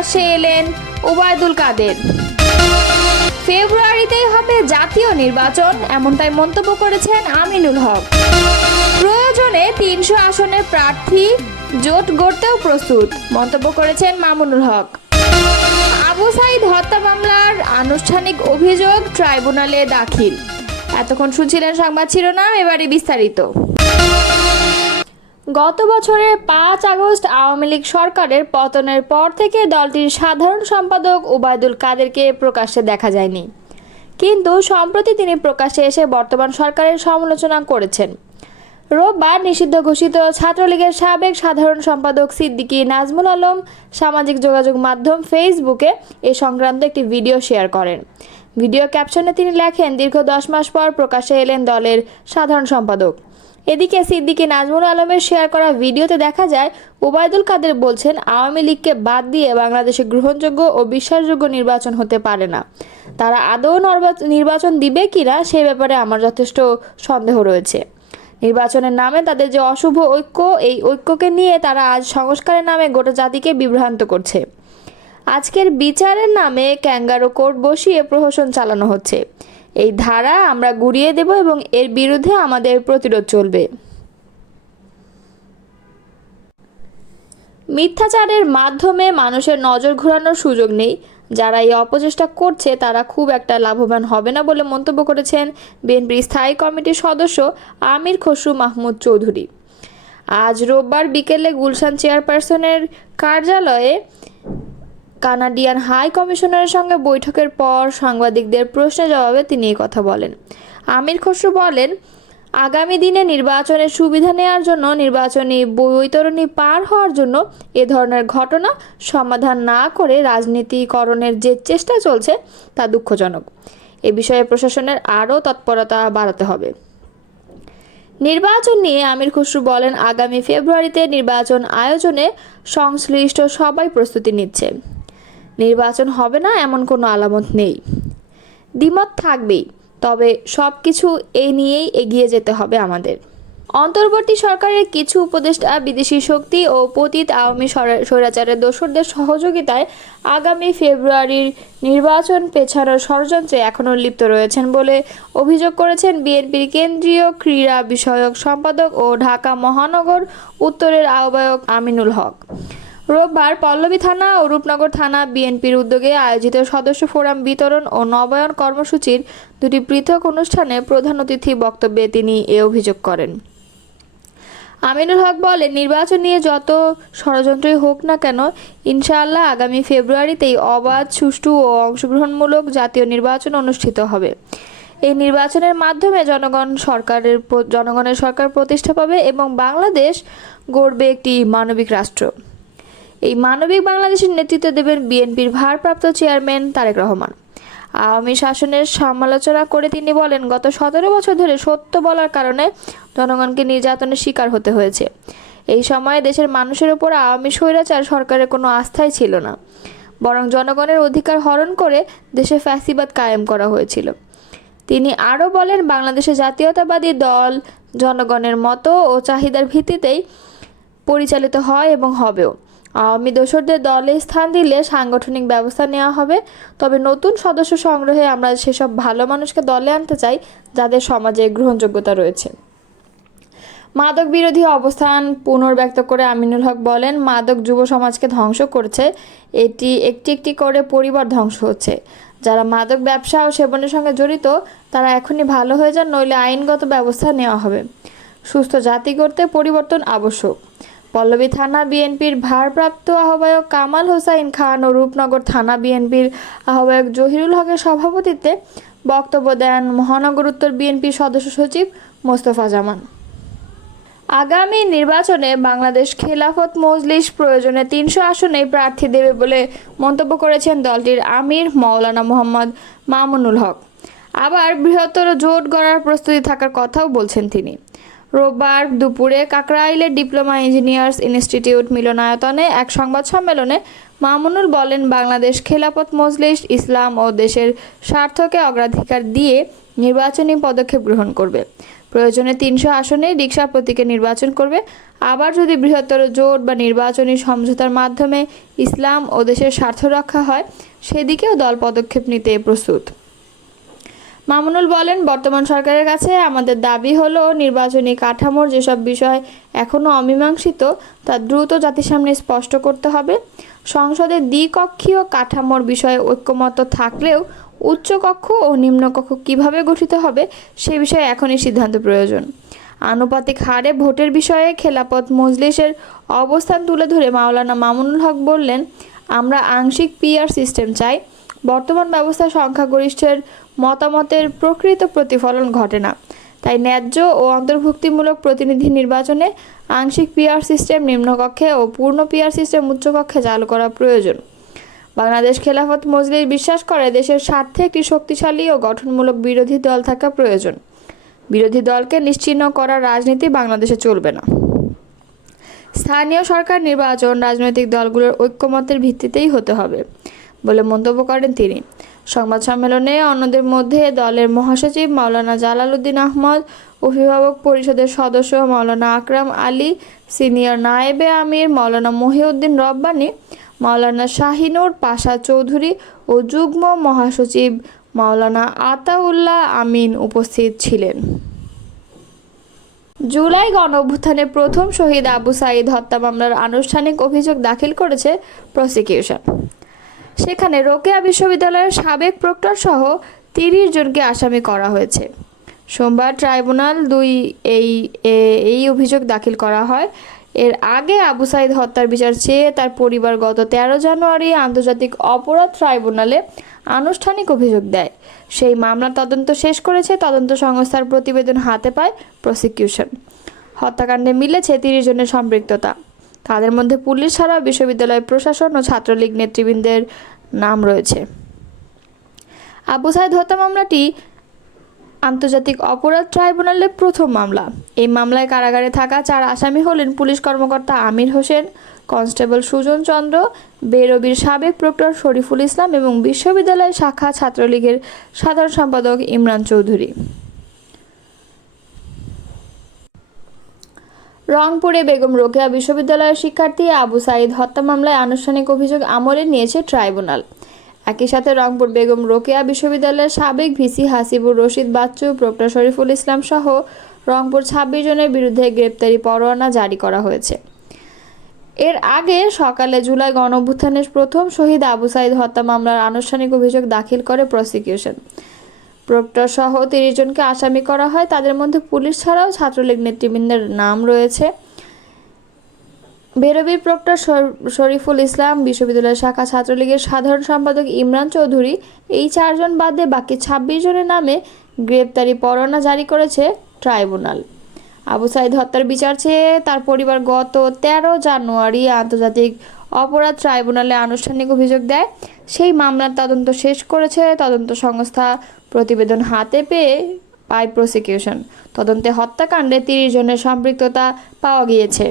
প্রকাশ্যে এলেন ওবায়দুল কাদের। ফেব্রুয়ারিতেই হবে জাতীয় নির্বাচন, এমনটাই মন্তব্য করেছেন আমিনুল হক। প্রয়োজনে তিনশো আসনের প্রার্থী জোট গড়তেও প্রস্তুত, মন্তব্য করেছেন মামুনুল হক। আবু সাইদ হত্যা মামলার আনুষ্ঠানিক অভিযোগ ট্রাইব্যুনালে দাখিল। এতক্ষণ শুনছিলেন সংবাদ শিরোনাম এবারে বিস্তারিত। গত বছরের পাঁচ আগস্ট আওয়ামী লীগ সরকারের পতনের পর থেকে দলটির সাধারণ সম্পাদক ওবায়দুল কাদেরকে প্রকাশ্যে দেখা যায়নি। কিন্তু সম্প্রতি তিনি প্রকাশ্যে এসে বর্তমান সরকারের সমালোচনা করেছেন। রোববার নিষিদ্ধ ঘোষিত ছাত্রলীগের সাবেক সাধারণ সম্পাদক সিদ্দিকী নাজমুল আলম সামাজিক যোগাযোগ মাধ্যম ফেসবুকে এ সংক্রান্ত একটি ভিডিও শেয়ার করেন। ভিডিও ক্যাপশনে তিনি লেখেন, দীর্ঘ দশ মাস পর প্রকাশ্যে এলেন দলের সাধারণ সম্পাদক। এদিকে সিদ্দিকী নাজমুল আলমের শেয়ার করা ভিডিওতে দেখা যায়, ওবায়দুল কাদের বলছেন, আওয়ামী লীগকে বাদ দিয়ে বাংলাদেশে গ্রহণযোগ্য ও বিশ্বাসযোগ্য নির্বাচন হতে পারে না। তারা আদৌ নর্বা- নির্বাচন দিবে কিনা সে ব্যাপারে আমার যথেষ্ট সন্দেহ রয়েছে। নির্বাচনের নামে তাদের যে অশুভ ঐক্য, এই ঐক্যকে নিয়ে তারা আজ সংস্কারের নামে গোটা জাতিকে বিভ্রান্ত করছে। আজকের বিচারের নামে ক্যাঙ্গারো কোর্ট বসিয়ে প্রহসন চালানো হচ্ছে। এই ধারা আমরা গুড়িয়ে দেব এবং এর বিরুদ্ধে আমাদের প্রতিরোধ চলবে। মিথ্যাচারের মাধ্যমে মানুষের নজর ঘোরানোর সুযোগ নেই। যারা এই অপচেষ্টা করছে, তারা খুব একটা লাভবান হবে না বলে মন্তব্য করেছেন বিএনপির স্থায়ী কমিটির সদস্য আমির খসরু মাহমুদ চৌধুরী। আজ রোববার বিকেলে গুলশান চেয়ারপারসনের কার্যালয়ে কানাডিয়ান হাই কমিশনারের সঙ্গে বৈঠকের পর সাংবাদিকদের প্রশ্নের জবাবে তিনি কথা বলেন। আমির খসরু বলেন, আগামী দিনে নির্বাচনের সুবিধা নেওয়ার জন্য, নির্বাচনী বৈতরণী পার হওয়ার জন্য এ ধরনের ঘটনা সমাধান না করে রাজনীতিকরণের যে চেষ্টা চলছে, তা দুঃখজনক। এ বিষয়ে প্রশাসনের আরও তৎপরতা বাড়াতে হবে। নির্বাচন নিয়ে আমির খসরু বলেন, আগামী ফেব্রুয়ারিতে নির্বাচন আয়োজনে সংশ্লিষ্ট সবাই প্রস্তুতি নিচ্ছে। নির্বাচন হবে না, এমন কোনো আলামত নেই। দ্বিমত থাকবেই, তবে সব কিছু এই নিয়েই এগিয়ে যেতে হবে আমাদের। অন্তর্বর্তী সরকারের কিছু উপদেষ্টা, বিদেশি শক্তি ও পতিত আওয়ামী স্বরা- স্বৈরাচারের দোসরদের সহযোগিতায় আগামী ফেব্রুয়ারির নির্বাচন পেছানোর ষড়যন্ত্রে এখনও লিপ্ত রয়েছেন বলে অভিযোগ করেছেন বিএনপির কেন্দ্রীয় ক্রীড়া বিষয়ক সম্পাদক ও ঢাকা মহানগর উত্তরের আহ্বায়ক আমিনুল হক। রোববার পল্লবী থানা ও রূপনগর থানা বিএনপির উদ্যোগে আয়োজিত সদস্য ফোরাম বিতরণ ও নবায়ন কর্মসূচির দুটি পৃথক অনুষ্ঠানে প্রধান অতিথি বক্তব্যে তিনি এ অভিযোগ করেন। আমিনুল হক বলেন, নির্বাচন নিয়ে যত ষড়যন্ত্রই হোক না কেন, ইনশাআল্লাহ আগামী ফেব্রুয়ারিতেই অবাধ, সুষ্ঠু ও অংশগ্রহণমূলক জাতীয় নির্বাচন অনুষ্ঠিত হবে। এই নির্বাচনের মাধ্যমে জনগণ সরকারের জনগণের সরকার প্রতিষ্ঠা পাবে এবং বাংলাদেশ গড়বে একটি মানবিক রাষ্ট্র। এই মানবিক বাংলাদেশের নেতৃত্ব দেবেন বিএনপির ভারপ্রাপ্ত চেয়ারম্যান তারেক রহমান। আওয়ামী শাসনের সমালোচনা করে তিনি বলেন, গত সতেরো বছর ধরে সত্য বলার কারণে জনগণকে নির্যাতনের শিকার হতে হয়েছে। এই সময়ে দেশের মানুষের উপর আওয়ামী স্বৈরাচার সরকারের কোনো আস্থাই ছিল না, বরং জনগণের অধিকার হরণ করে দেশে ফ্যাসিবাদ কায়েম করা হয়েছিল। তিনি আরও বলেন, বাংলাদেশে জাতীয়তাবাদী দল জনগণের মতো ও চাহিদার ভিত্তিতেই পরিচালিত হয় এবং হবেও। আওয়ামী দোসরদের দলে স্থান দিলে সাংগঠনিক ব্যবস্থা নেওয়া হবে। তবে নতুন সদস্য সংগ্রহে আমরা সেসব ভালো মানুষকে দলে আনতে চাই, যাদের সমাজে গ্রহণযোগ্যতা রয়েছে। মাদক বিরোধী অবস্থান পুনর্ব্যক্ত করে আমিনুল হক বলেন, মাদক যুব সমাজকে ধ্বংস করছে। এটি একটি একটি করে পরিবার ধ্বংস হচ্ছে। যারা মাদক ব্যবসা ও সেবনের সঙ্গে জড়িত, তারা এখনই ভালো হয়ে যান, নইলে আইনগত ব্যবস্থা নেওয়া হবে। সুস্থ জাতি করতে পরিবর্তন আবশ্যক। পল্লবী থানা বিএনপির ভারপ্রাপ্ত আহ্বায়ক কামাল হোসাইন খান ও রূপনগর থানা বিএনপির আহ্বায়ক জহিরুল হকের সভাপতিত্বে বক্তব্য দেন মহানগর উত্তর বিএনপির সদস্য সচিব মোস্তফা জামান। আগামী নির্বাচনে বাংলাদেশ খেলাফত মজলিস প্রয়োজনে তিনশো আসনে প্রার্থী দেবে বলে মন্তব্য করেছেন দলটির আমির মাওলানা মোহাম্মদ মামুনুল হক। আবার বৃহত্তর জোট গড়ার প্রস্তুতি থাকার কথাও বলছেন তিনি। রোববার দুপুরে কাকরাইলের ডিপ্লোমা ইঞ্জিনিয়ার্স ইনস্টিটিউট মিলনায়তনে এক সংবাদ সম্মেলনে মামুনুল বলেন, বাংলাদেশ খেলাফত মজলিস ইসলাম ও দেশের স্বার্থকে অগ্রাধিকার দিয়ে নির্বাচনী পদক্ষেপ গ্রহণ করবে। প্রয়োজনে তিনশো আসনেই রিক্সা প্রতীকে নির্বাচন করবে। আবার যদি বৃহত্তর জোট বা নির্বাচনী সমঝোতার মাধ্যমে ইসলাম ও দেশের স্বার্থ রক্ষা হয়, সেদিকেও দল পদক্ষেপ নিতে প্রস্তুত। মামুনুল বলেন, বর্তমান সরকারের কাছে আমাদের দাবি হলো নির্বাচনী কাঠামোর যেসব বিষয় এখনও অমীমাংসিত, তা দ্রুত জাতির সামনে স্পষ্ট করতে হবে। সংসদে দ্বিকক্ষীয় কাঠামোর বিষয়ে ঐক্যমত থাকলেও উচ্চকক্ষ ও নিম্নকক্ষ কীভাবে গঠিত হবে, সে বিষয়ে এখনই সিদ্ধান্ত প্রয়োজন। আনুপাতিক হারে ভোটের বিষয়ে খেলাপথ মজলিসের অবস্থান তুলে ধরে মাওলানা মামুনুল হক বললেন, আমরা আংশিক পিআর সিস্টেম চাই। বর্তমান ব্যবস্থায় সংখ্যাগরিষ্ঠের মতামতের প্রকৃত প্রতিফলন ঘটে না। তাই ন্যায্য ও অন্তর্ভুক্তিমূলক প্রতিনিধি নির্বাচনে আংশিক পিআর সিস্টেম নিম্নকক্ষে ও পূর্ণ পিআর সিস্টেম উচ্চকক্ষে চালু করা প্রয়োজন। বাংলাদেশ খেলাফত মজলিস বিশ্বাস করে, দেশের স্বার্থে একটি শক্তিশালী ও গঠনমূলক বিরোধী দল থাকা প্রয়োজন। বিরোধী দলকে নিশ্চিহ্ন করার রাজনীতি বাংলাদেশে চলবে না। স্থানীয় সরকার নির্বাচন রাজনৈতিক দলগুলোর ঐক্যমতের ভিত্তিতেই হতে হবে। বলে মন্তব্য করেন তিনি। সংবাদ সম্মেলনে অন্যদের মধ্যে দলের মহাসচিব মাওলানা জালালউদ্দিন আহমদ, অভিভাবক পরিষদের সদস্য মাওলানা আকরাম আলী, সিনিয়র নায়েবে আমির মাওলানা মহিউদ্দিন রব্বানী, মাওলানা শাহিনুর পাশা চৌধুরী ও যুগ্ম মহাসচিব মাওলানা আতাউল্লাহ আমিন উপস্থিত ছিলেন। জুলাই গণ অভ্যুত্থানে প্রথম শহীদ আবু সাঈদ হত্যা মামলার আনুষ্ঠানিক অভিযোগ দাখিল করেছে প্রসিকিউশন। সেখানে রোকেয়া বিশ্ববিদ্যালয়ের সাবেক প্রক্টর সহ তিরিশ জনকে আসামি করা হয়েছে। সোমবার ট্রাইব্যুনাল দুই এই এই অভিযোগ দাখিল করা হয়। এর আগে আবু সাইদ হত্যার বিচার চেয়ে তার পরিবার গত তেরো জানুয়ারি আন্তর্জাতিক অপরাধ ট্রাইব্যুনালে আনুষ্ঠানিক অভিযোগ দেয়। সেই মামলার তদন্ত শেষ করেছে তদন্ত সংস্থার প্রতিবেদন হাতে পায় প্রসিকিউশন। হত্যাকাণ্ডে মিলেছে তিরিশ জনের সম্পৃক্ততা। তাদের মধ্যে পুলিশ ছাড়াও বিশ্ববিদ্যালয় প্রশাসন ও ছাত্রলীগ নেতৃবৃন্দের নাম রয়েছে। আবু সাইদ হত্যা মামলাটি আন্তর্জাতিক অপরাধ ট্রাইব্যুনালের প্রথম মামলা। এই মামলায় কারাগারে থাকা চার আসামি হলেন পুলিশ কর্মকর্তা আমির হোসেন, কনস্টেবল সুজন চন্দ্র, বেরবির সাবেক প্রক্টর শরীফুল ইসলাম এবং বিশ্ববিদ্যালয় শাখা ছাত্রলীগের সাধারণ সম্পাদক ইমরান চৌধুরী। রংপুরে বেগম রোকেয়া বিশ্ববিদ্যালয়ের শিক্ষার্থী আবু সাইদ হত্যা মামলায় আনুষ্ঠানিক অভিযোগ আমলে নিয়েছে ট্রাইব্যুনাল। একই সাথে রংপুর বেগম রোকেয়া বিশ্ববিদ্যালয়ের সাবেক ভিসি হাসিবুর রশিদ বাচ্চু প্রক্টর শরীফুল ইসলাম সহ রংপুর ছাব্বিশ জনের বিরুদ্ধে গ্রেপ্তারি পরোয়ানা জারি করা হয়েছে। এর আগে সকালে জুলাই গণঅভ্যুত্থানের প্রথম শহীদ আবু সাইদ হত্যা মামলার আনুষ্ঠানিক অভিযোগ দাখিল করে প্রসিকিউশন। প্রক্টর সহ তিরিশ জনকে আসামি করা হয়। তাদের মধ্যে পুলিশ ছাড়াও ছাত্রলীগ নেতৃবৃন্দের নাম রয়েছে। বেরবির প্রক্টর শর- শরীফুল ইসলাম বিশ্ববিদ্যালয় শাখা ছাত্রলীগের সাধারণ সম্পাদক ইমরান চৌধুরী, এই চারজন বাদে বাকি ছাব্বিশ জনের নামে গ্রেপ্তারি পরোয়ানা জারি করেছে ট্রাইব্যুনাল। আবু সাইদ হত্যার বিচার চেয়ে তার পরিবার গত তেরো জানুয়ারি আন্তর্জাতিক অপরাধ ট্রাইব্যুনালে আনুষ্ঠানিক অভিযোগ দেয়। সেই মামলার তদন্ত শেষ করেছে তদন্ত সংস্থা প্রতিবেদন হাতে পেয়ে পায় প্রসিকিউশন। তদন্তে হত্যাকাণ্ডে তিরিশ জনের সম্পৃক্ততা পাওয়া গিয়েছে।